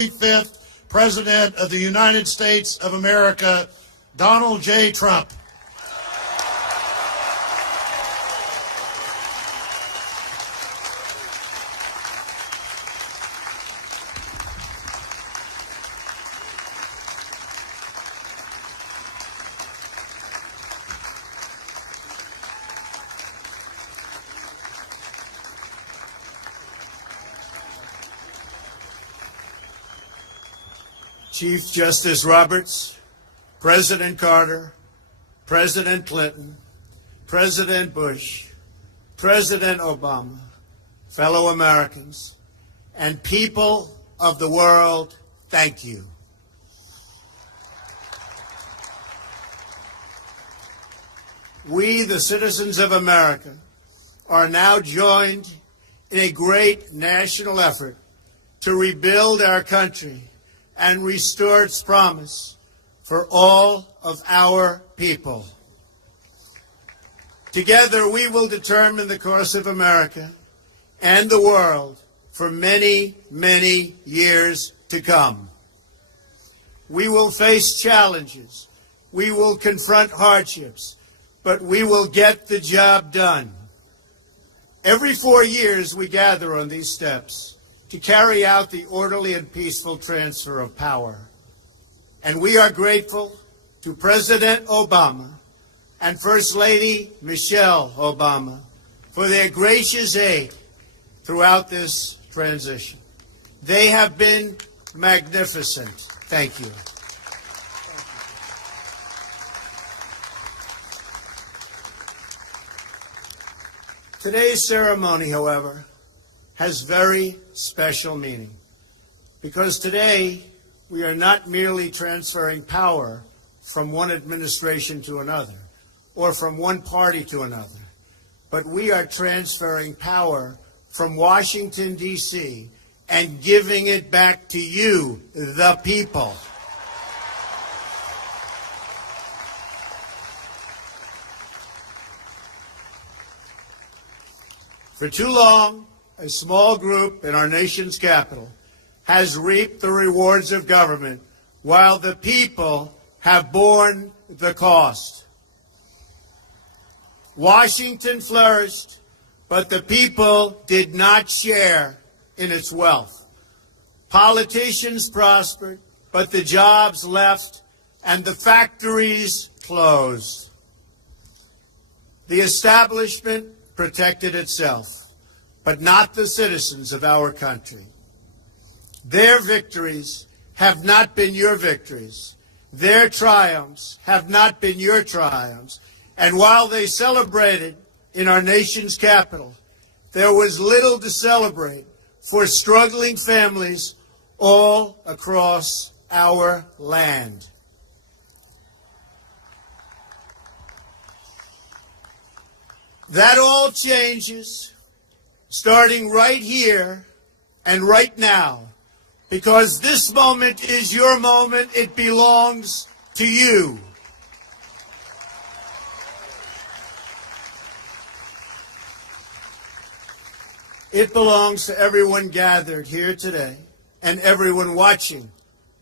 25th President of the United States of America, Donald J. Trump. Chief Justice Roberts, President Carter, President Clinton, President Bush, President Obama, fellow Americans, and people of the world, thank you. We, the citizens of America, are now joined in a great national effort to rebuild our country and restore its promise for all of our people. Together, we will determine the course of America and the world for many, many years to come. We will face challenges. We will confront hardships, but we will get the job done. Every 4 years, we gather on these steps to carry out the orderly and peaceful transfer of power. And we are grateful to President Obama and First Lady Michelle Obama for their gracious aid throughout this transition. They have been magnificent. Thank you. Today's ceremony, however, has very special meaning, because today we are not merely transferring power from one administration to another or from one party to another, but we are transferring power from Washington, D.C., and giving it back to you, the people. For too long, a small group in our nation's capital has reaped the rewards of government while the people have borne the cost. Washington flourished, but the people did not share in its wealth. Politicians prospered, but the jobs left and the factories closed. The establishment protected itself, but not the citizens of our country. Their victories have not been your victories. Their triumphs have not been your triumphs. And while they celebrated in our nation's capital, there was little to celebrate for struggling families all across our land. That all changes starting right here and right now, because this moment is your moment. It belongs to you. It belongs to everyone gathered here today and everyone watching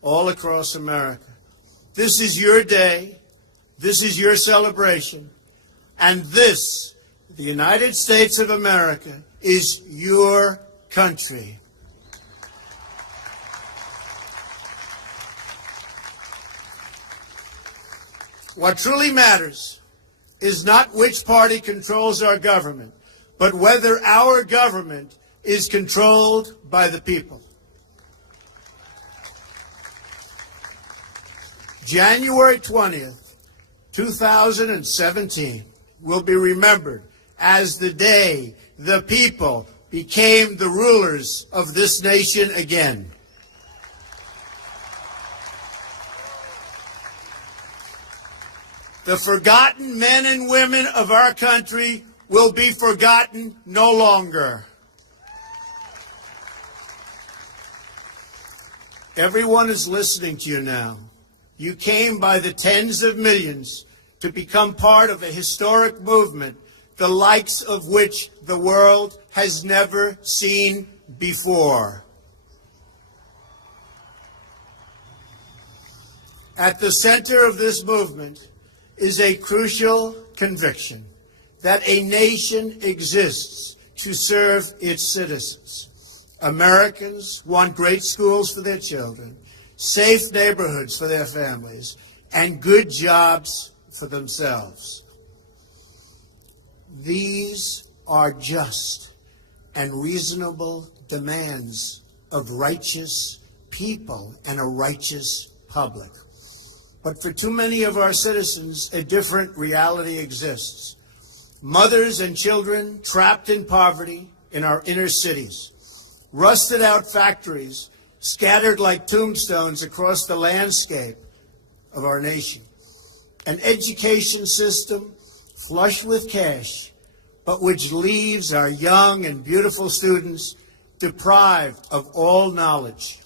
all across America. This is your day. This is your celebration. And this, the United States of America, is your country. What truly matters is not which party controls our government, but whether our government is controlled by the people. January 20th, 2017 will be remembered as the day the people became the rulers of this nation again. The forgotten men and women of our country will be forgotten no longer. Everyone is listening to you now. You came by the tens of millions to become part of a historic movement, the likes of which the world has never seen before. At the center of this movement is a crucial conviction that a nation exists to serve its citizens. Americans want great schools for their children, safe neighborhoods for their families, and good jobs for themselves. These are just and reasonable demands of righteous people and a righteous public. But for too many of our citizens, a different reality exists. Mothers and children trapped in poverty in our inner cities, rusted out factories scattered like tombstones across the landscape of our nation, an education system flush with cash, but which leaves our young and beautiful students deprived of all knowledge.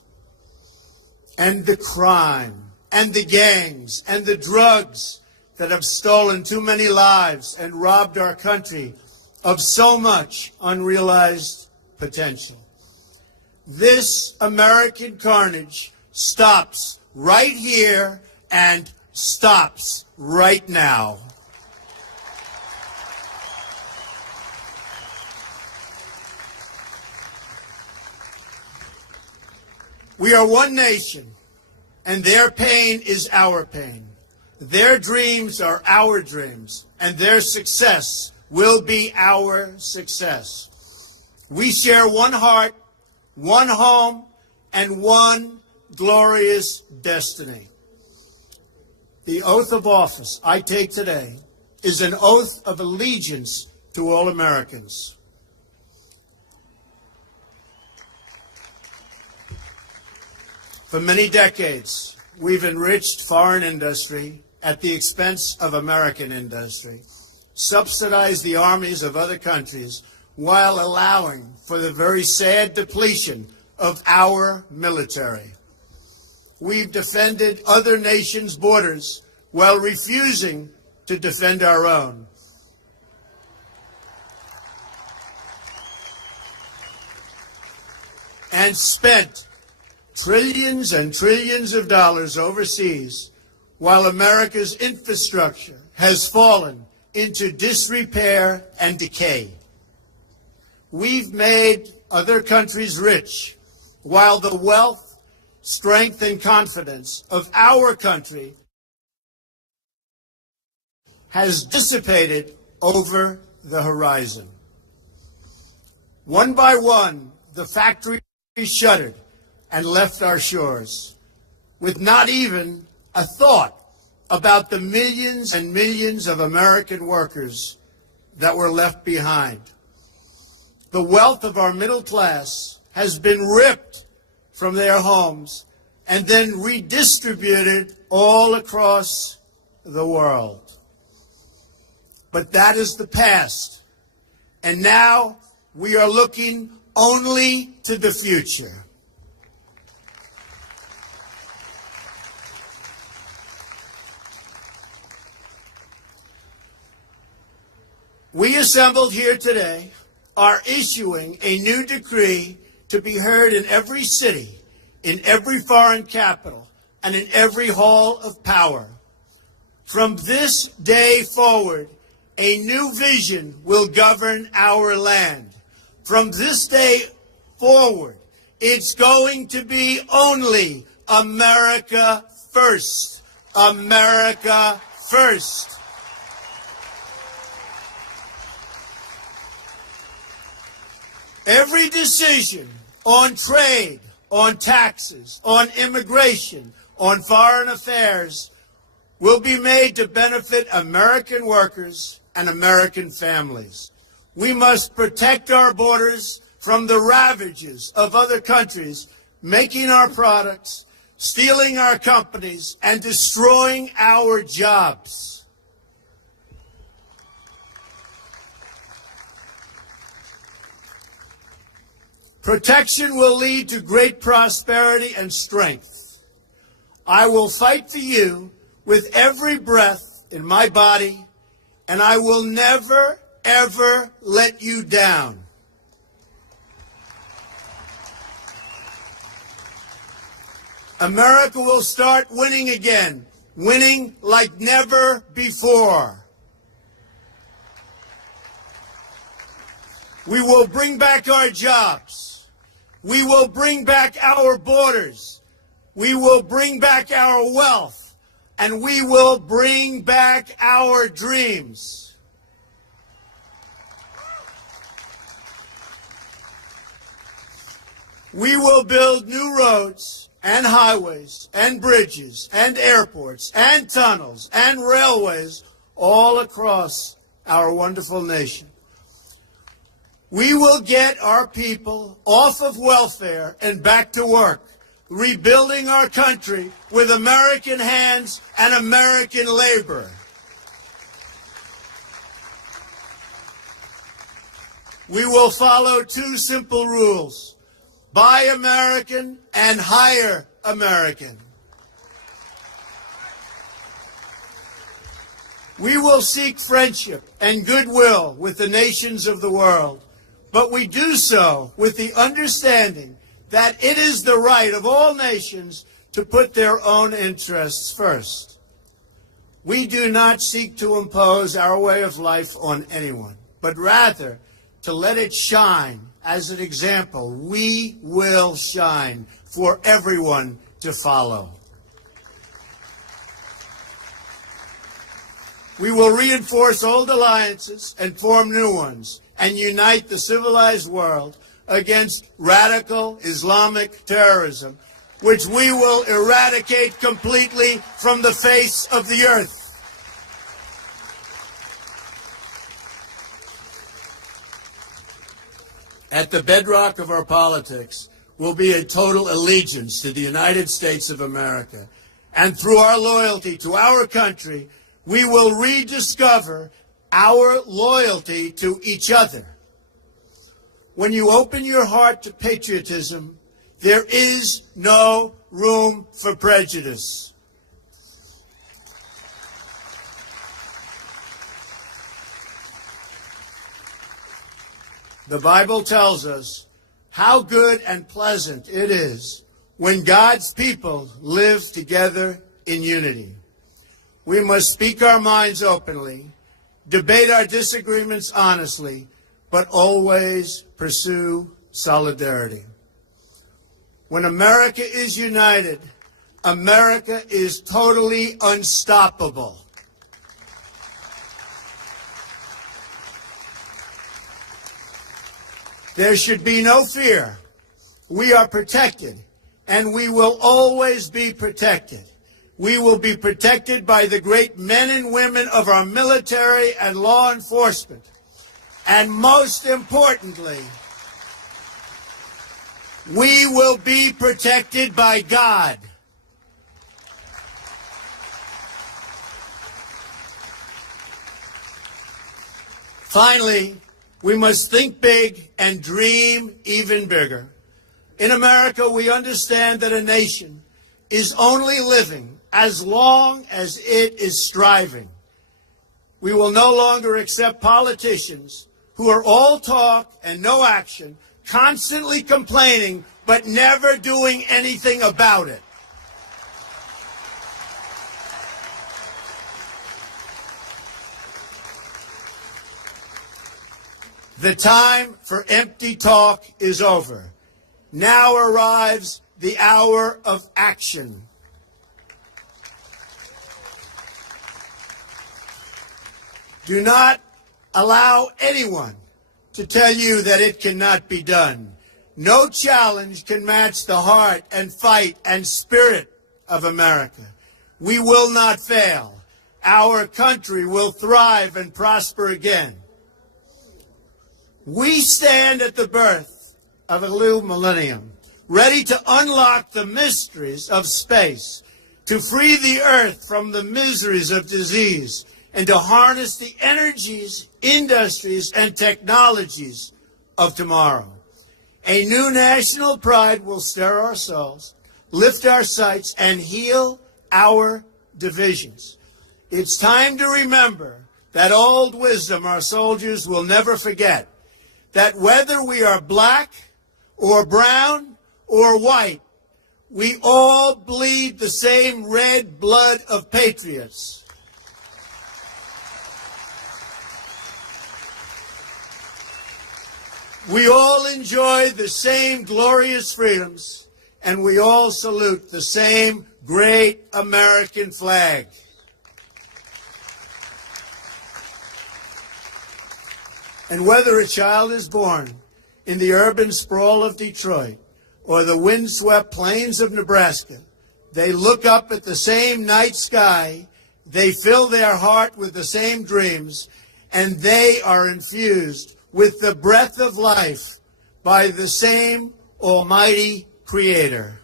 And the crime, and the gangs, and the drugs that have stolen too many lives and robbed our country of so much unrealized potential. This American carnage stops right here and stops right now. We are one nation, and their pain is our pain. Their dreams are our dreams, and their success will be our success. We share one heart, one home, and one glorious destiny. The oath of office I take today is an oath of allegiance to all Americans. For many decades, we've enriched foreign industry at the expense of American industry, subsidized the armies of other countries while allowing for the very sad depletion of our military. We've defended other nations' borders while refusing to defend our own. And spent trillions and trillions of dollars overseas while America's infrastructure has fallen into disrepair and decay. We've made other countries rich while the wealth, strength, and confidence of our country has dissipated over the horizon. One by one, the factories shuttered and left our shores, with not even a thought about the millions and millions of American workers that were left behind. The wealth of our middle class has been ripped from their homes and then redistributed all across the world. But that is the past, and now we are looking only to the future. We assembled here today are issuing a new decree to be heard in every city, in every foreign capital, and in every hall of power. From this day forward, a new vision will govern our land. From this day forward, it's going to be only America first. America first. Every decision on trade, on taxes, on immigration, on foreign affairs will be made to benefit American workers and American families. We must protect our borders from the ravages of other countries making our products, stealing our companies, and destroying our jobs. Protection will lead to great prosperity and strength. I will fight for you with every breath in my body, and I will never, ever let you down. America will start winning again, winning like never before. We will bring back our jobs. We will bring back our borders. We will bring back our wealth. And we will bring back our dreams. We will build new roads and highways and bridges and airports and tunnels and railways all across our wonderful nation. We will get our people off of welfare and back to work, rebuilding our country with American hands and American labor. We will follow two simple rules: buy American and hire American. We will seek friendship and goodwill with the nations of the world, but we do so with the understanding that it is the right of all nations to put their own interests first. We do not seek to impose our way of life on anyone, but rather to let it shine as an example. We will shine for everyone to follow. We will reinforce old alliances and form new ones and unite the civilized world against radical Islamic terrorism, which we will eradicate completely from the face of the earth. At the bedrock of our politics will be a total allegiance to the United States of America. And through our loyalty to our country, we will rediscover our loyalty to each other. When you open your heart to patriotism, there is no room for prejudice. The Bible tells us how good and pleasant it is when God's people live together in unity. We must speak our minds openly, debate our disagreements honestly, but always pursue solidarity. When America is united, America is totally unstoppable. There should be no fear. We are protected, and we will always be protected. We will be protected by the great men and women of our military and law enforcement. And most importantly, we will be protected by God. Finally, we must think big and dream even bigger. In America, we understand that a nation is only living as long as it is striving. We will no longer accept politicians who are all talk and no action, constantly complaining but never doing anything about it. The time for empty talk is over. Now arrives the hour of action. Do not allow anyone to tell you that it cannot be done. No challenge can match the heart and fight and spirit of America. We will not fail. Our country will thrive and prosper again. We stand at the birth of a new millennium, ready to unlock the mysteries of space, to free the earth from the miseries of disease, and to harness the energies, industries, and technologies of tomorrow. A new national pride will stir our souls, lift our sights, and heal our divisions. It's time to remember that old wisdom our soldiers will never forget, that whether we are black or brown or white, we all bleed the same red blood of patriots. We all enjoy the same glorious freedoms, and we all salute the same great American flag. And whether a child is born in the urban sprawl of Detroit or the windswept plains of Nebraska, they look up at the same night sky, they fill their heart with the same dreams, and they are infused with the breath of life by the same almighty Creator.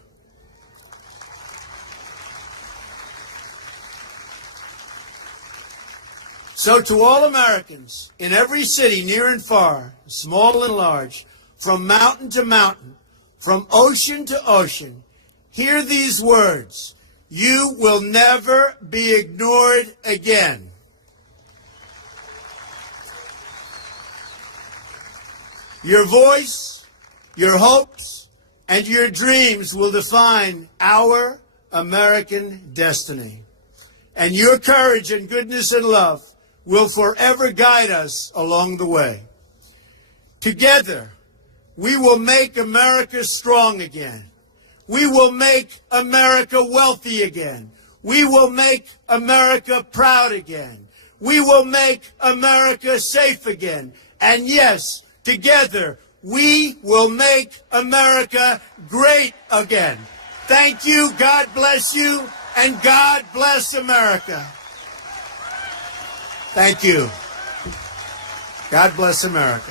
So to all Americans in every city, near and far, small and large, from mountain to mountain, from ocean to ocean, hear these words: you will never be ignored again. Your voice, your hopes, and your dreams will define our American destiny. And your courage and goodness and love will forever guide us along the way. Together, we will make America strong again. We will make America wealthy again. We will make America proud again. We will make America safe again. And yes, together, we will make America great again. Thank you, God bless you, and God bless America. Thank you. God bless America.